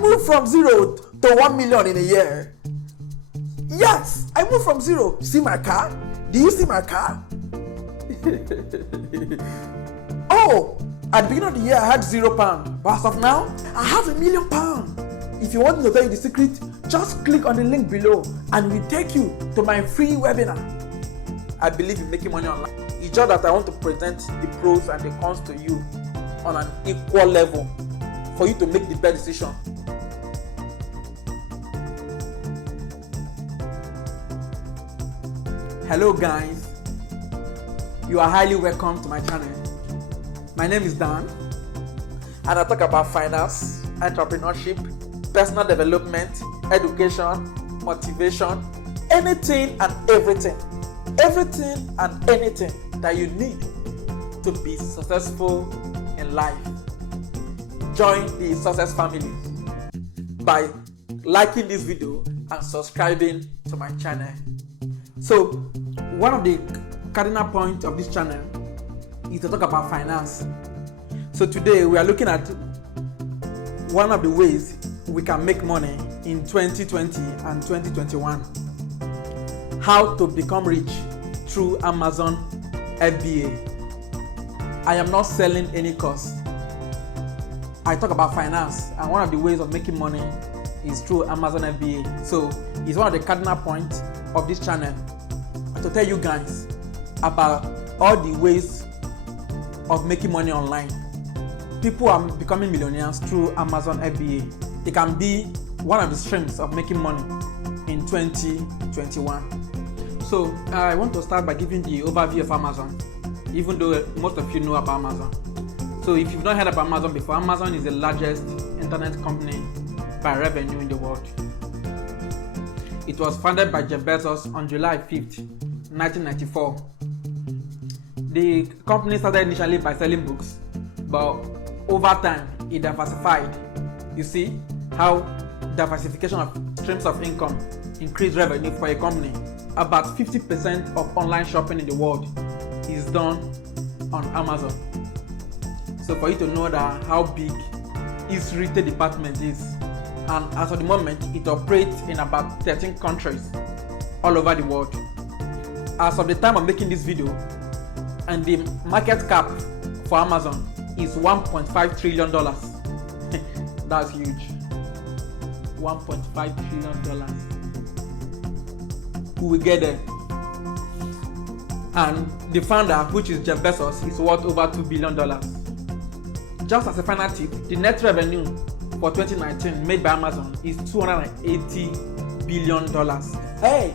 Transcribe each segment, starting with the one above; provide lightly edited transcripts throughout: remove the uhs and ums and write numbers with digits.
moved from 0 to 1 million in a year. Yes, I moved from 0. See my car? Do you see my car? Oh, at the beginning of the year I had £0, but as of now, I have £1 million. If you want me to tell you the secret, just click on the link below and we'll take you to my free webinar. I believe in making money online. It's just that I want to present the pros and the cons to you on an equal level for you to make the best decision. Hello guys, you are highly welcome to my channel. My name is Dan and I talk about finance, entrepreneurship, personal development, education, motivation, anything and everything and anything that you need to be successful in life. Join the success family by liking this video and subscribing to my channel. So, one of the cardinal points of this channel is to talk about finance. So today we are looking at one of the ways we can make money in 2020 and 2021. How to become rich through Amazon FBA. I am not selling any course. I talk about finance, and one of the ways of making money is through Amazon FBA. So it's one of the cardinal points of this channel to tell you guys about all the ways of making money online. People are becoming millionaires through Amazon FBA. It can be one of the streams of making money in 2021. So I want to start by giving the overview of Amazon, even though most of you know about Amazon. So if you've not heard about Amazon before, Amazon is the largest internet company by revenue in the world. It was founded by Jeff Bezos on July 5th, 1994. The company started initially by selling books, but over time it diversified. You see how diversification of streams of income increased revenue for a company. About 50% of online shopping in the world is done on Amazon. So for you to know that how big its retail department is, and as of the moment it operates in about 13 countries all over the world. As of the time of making this video, and the market cap for Amazon is $1.5 trillion. That's huge. $1.5 trillion. We will get there. And the founder, which is Jeff Bezos, is worth over $2 billion. Just as a final tip, the net revenue for 2019 made by Amazon is $280 billion. Hey,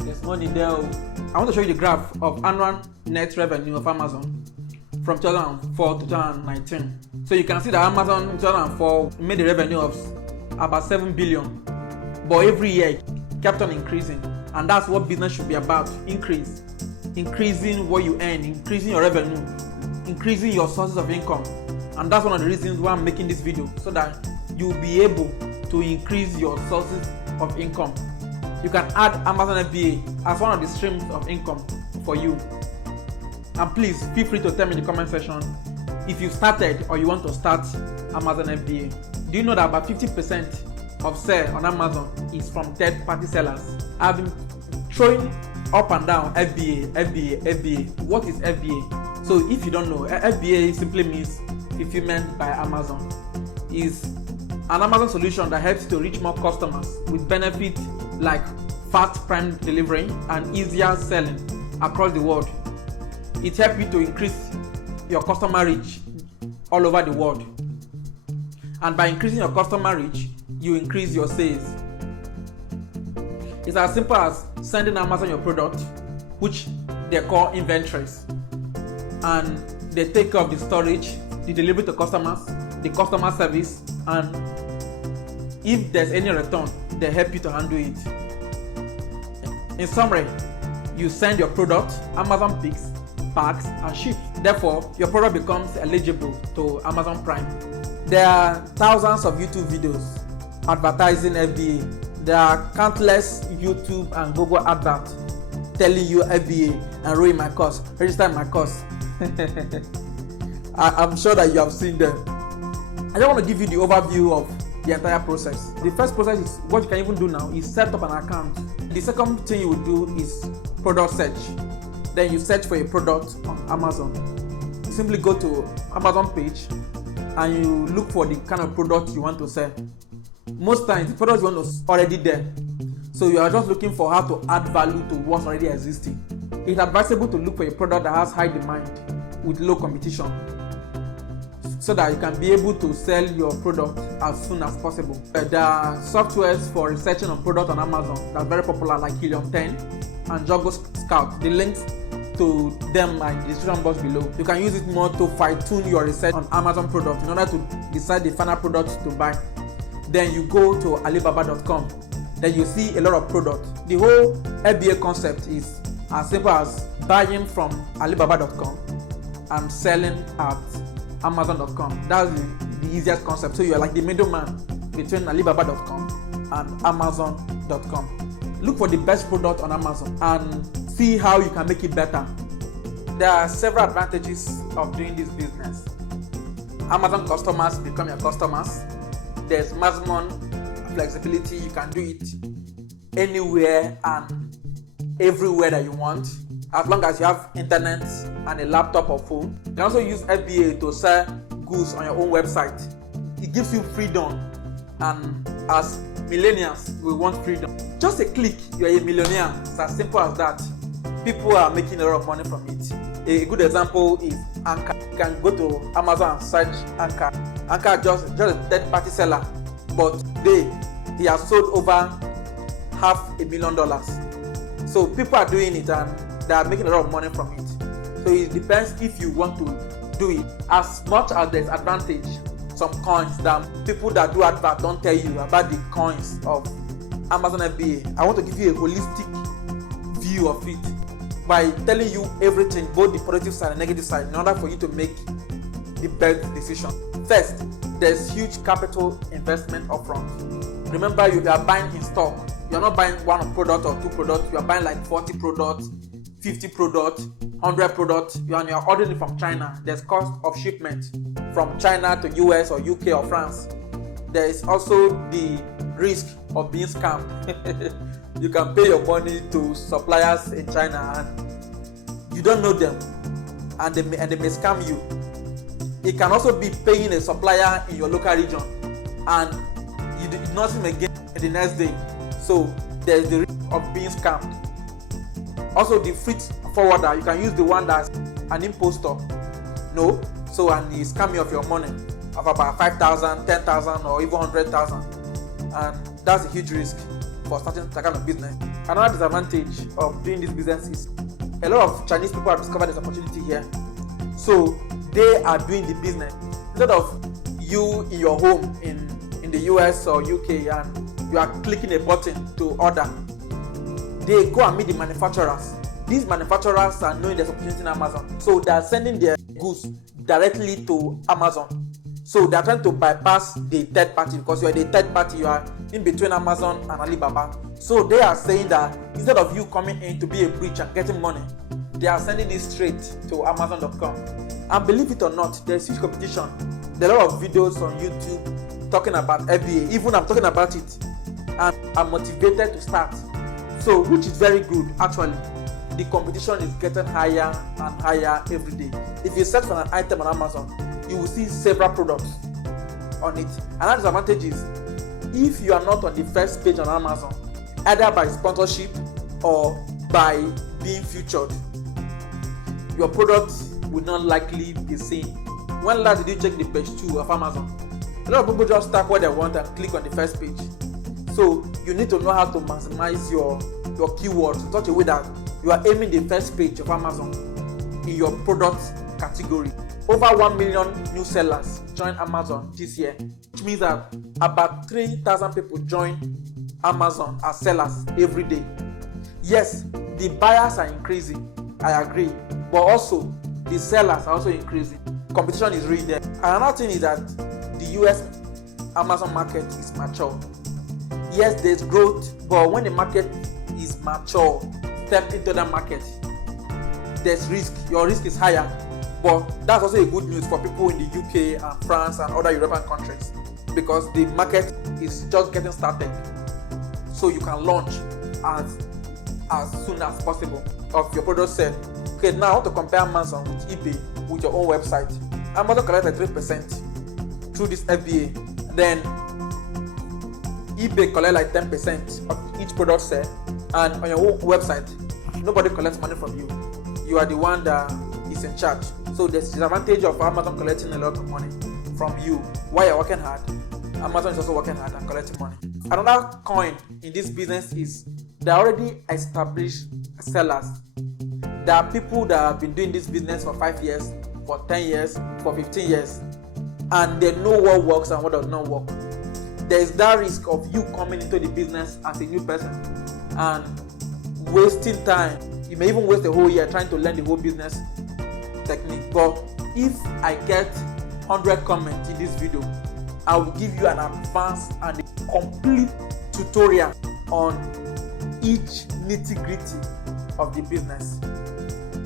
there's money there. I want to show you the graph of annual net revenue of Amazon from 2004 to 2019. So you can see that Amazon in 2004 made a revenue of about $7 billion, but every year it kept on increasing, and that's what business should be about: increasing what you earn, increasing your revenue, increasing your sources of income. And that's one of the reasons why I'm making this video, so that you'll be able to increase your sources of income. You can add Amazon FBA as one of the streams of income for you. And please feel free to tell me in the comment section if you started or you want to start Amazon FBA. Do you know that about 50% of sale on Amazon is from third-party sellers? I've been throwing up and down FBA. What is FBA? So if you don't know, FBA simply means Fulfilment by Amazon. Is an Amazon solution that helps to reach more customers with benefits like fast prime delivery and easier selling across the world. It helps you to increase your customer reach all over the world. And by increasing your customer reach, you increase your sales. It's as simple as sending Amazon your product, which they call inventories, and they take care of the storage, the delivery to customers, the customer service, and if there's any return, they help you to handle it. In summary, you send your product, Amazon picks, packs, and ships. Therefore, your product becomes eligible to Amazon Prime. There are thousands of YouTube videos advertising FBA. There are countless YouTube and Google adverts telling you FBA, enroll in my course, register in my course. I'm sure that you have seen them. I just want to give you the overview of the entire process. The first process is what you can even do now is set up an account. The second thing you will do is product search. Then you search for a product on Amazon. You simply go to Amazon page and you look for the kind of product you want to sell. Most times the product you want is already there, so you are just looking for how to add value to what's already existing. It's advisable to look for a product that has high demand with low competition, so that you can be able to sell your product as soon as possible. There are softwares for researching on products on Amazon that are very popular, like Helium 10 and Jungle Scout. The links to them are in the description box below. You can use it more to fine-tune your research on Amazon products in order to decide the final product to buy. Then you go to Alibaba.com. Then you see a lot of products. The whole FBA concept is as simple as buying from Alibaba.com and selling at Amazon.com. That's the easiest concept. So you are like the middleman between Alibaba.com and Amazon.com. Look for the best product on Amazon and see how you can make it better. There are several advantages of doing this business. Amazon customers become your customers. There's maximum flexibility. You can do it anywhere and everywhere that you want, as long as you have internet and a laptop or phone. You can also use FBA to sell goods on your own website. It gives you freedom, and as millennials, we want freedom. Just a click, you're a millionaire. It's as simple as that. People are making a lot of money from it. A good example is Anchor. You can go to Amazon and search Anchor. Anchor just a third-party seller, but he has sold over $500,000. So people are doing it and they are making a lot of money from it. So it depends if you want to do it. As much as there's advantage, some coins that people that do advert don't tell you about the coins of Amazon FBA. I want to give you a holistic view of it by telling you everything, both the positive side and negative side, in order for you to make the best decision. First, there's huge capital investment upfront. Remember, you are buying in stock. You're not buying one product or two products. You are buying like 40 products, 50 products, 100 products. You're ordering it from China. There's cost of shipment from China to US or UK or France. There is also the risk of being scammed. You can pay your money to suppliers in China and you don't know them, and they may scam you. It can also be paying a supplier in your local region and you did not see them again the next day. So there's the risk of being scammed. Also, the freight forwarder, you can use the one that's an impostor. No, so and he scam you of your money of about 5,000, 10,000, or even 100,000, and that's a huge risk for starting that kind of business. Another disadvantage of doing this business is a lot of Chinese people have discovered this opportunity here, so they are doing the business instead of you in your home in the US or UK and you are clicking a button to order. They go and meet the manufacturers. These manufacturers are knowing there's opportunity in Amazon, so they are sending their goods directly to Amazon. So they are trying to bypass the third party, because you are the third party, you are in between Amazon and Alibaba. So they are saying that instead of you coming in to be a breach and getting money, they are sending it straight to Amazon.com. And believe it or not, there's huge competition. There are a lot of videos on YouTube talking about FBA. Even I'm talking about it, and I'm motivated to start. So, which is very good actually. The competition is getting higher and higher every day. If you search for an item on Amazon, you will see several products on it. Another disadvantage is if you are not on the first page on Amazon, either by sponsorship or by being featured, your product will not likely be seen. When last did you check the page 2 of Amazon? A lot of people just tap what they want and click on the first page. So you need to know how to maximize your keywords in such a way that you are aiming the first page of Amazon in your product category. Over 1 million new sellers joined Amazon this year, which means that about 3,000 people join Amazon as sellers every day. Yes, the buyers are increasing, I agree, but also the sellers are also increasing. Competition is really there. Another thing is that the US Amazon market is mature. Yes, there's growth, but when the market is mature, step into that market, there's risk. Your risk is higher, but that's also a good news for people in the UK and France and other European countries. because the market is just getting started. So you can launch as soon as possible of your product set. Okay, now I want to compare Amazon with eBay with your own website. Amazon collects like 3% through this FBA. Then eBay collects like 10% of each product set, and on your own website, nobody collects money from you. You are the one that is in charge. So there's the disadvantage of Amazon collecting a lot of money from you while you're working hard. Amazon is also working hard and collecting money. Another coin in this business is there are already established sellers. There are people that have been doing this business for 5 years, for 10 years, for 15 years, and they know what works and what does not work. There is that risk of you coming into the business as a new person and wasting time. You may even waste a whole year trying to learn the whole business technique. But if I get 100 comments in this video, I will give you an advanced and a complete tutorial on each nitty-gritty of the business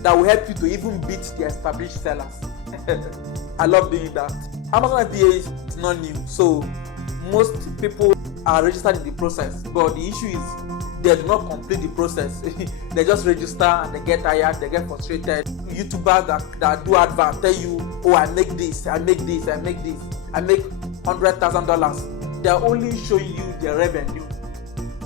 that will help you to even beat the established sellers. I love doing that. Amazon FBA is not new, so most people are registered in the process, but the issue is they do not complete the process. They just register and they get tired, they get frustrated. YouTubers that do advert tell you, oh, I make this, I make this, I make this, I make $100,000. They're only showing you their revenue,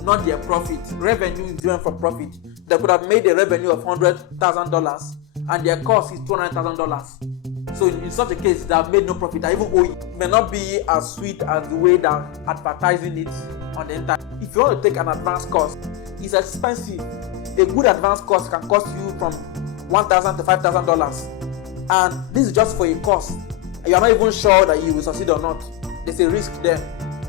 not their profit. Revenue is different from profit. They could have made a revenue of $100,000 and their cost is $200,000. So in such a case, they have made no profit. That even though it may not be as sweet as the way that advertising it on the internet. If you want to take an advanced course, it's expensive. A good advanced course can cost you from $1,000 to $5,000, and this is just for a course. You are not even sure that you will succeed or not. There's a risk there.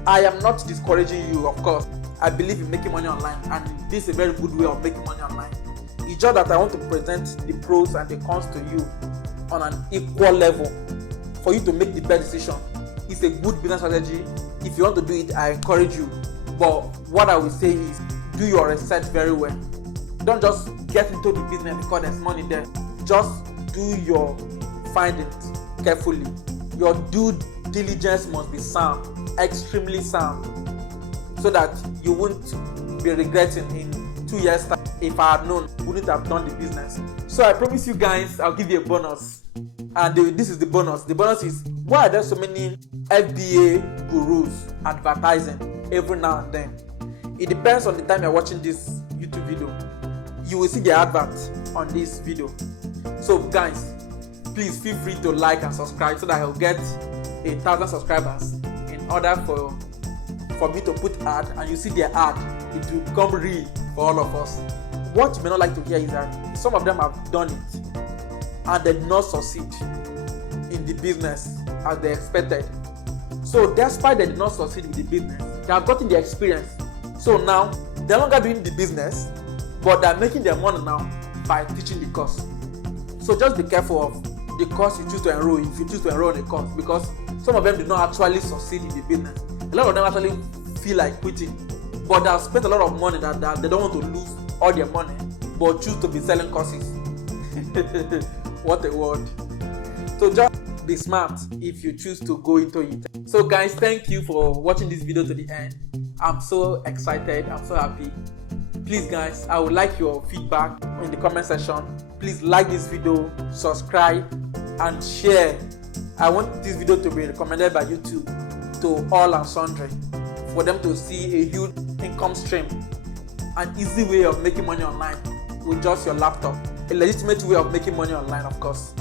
I am not discouraging you, of course. I believe in making money online, and this is a very good way of making money online. It's just that I want to present the pros and the cons to you on an equal level for you to make the best decision. It's a good business strategy. If you want to do it, I encourage you. But what I will say is do your research very well. Don't just get into the business because there's money there. Just do your findings carefully. Your due diligence must be sound, extremely sound, so that you won't be regretting in 2 years' time. If I had known, I wouldn't have done the business. So I promise you guys, I'll give you a bonus. And this is the bonus. The bonus is, why are there so many FBA gurus advertising every now and then? It depends on the time you're watching this YouTube video. You will see the advert on this video. So guys, please feel free to like and subscribe so that I'll get 1,000 subscribers in order for me to put ad, and you see their ad, it will become real for all of us. What you may not like to hear is that some of them have done it and they did not succeed in the business as they expected. So despite they did not succeed in the business, they have gotten the experience. So now they're no longer doing the business, but they're making their money now by teaching the course. So just be careful of the course you choose to enroll if you choose to enroll in a course, because some of them did not actually succeed in the business. A lot of them actually feel like quitting, but they have spent a lot of money that they don't want to lose all their money, but choose to be selling courses. What a word. So just be smart if you choose to go into it. So guys, thank you for watching this video to the end. I'm so excited, I'm so happy. Please guys, I would like your feedback in the comment section. Please like this video, subscribe and share. I want this video to be recommended by YouTube to all and sundry, for them to see a huge income stream, an easy way of making money online with just your laptop, a legitimate way of making money online, of course.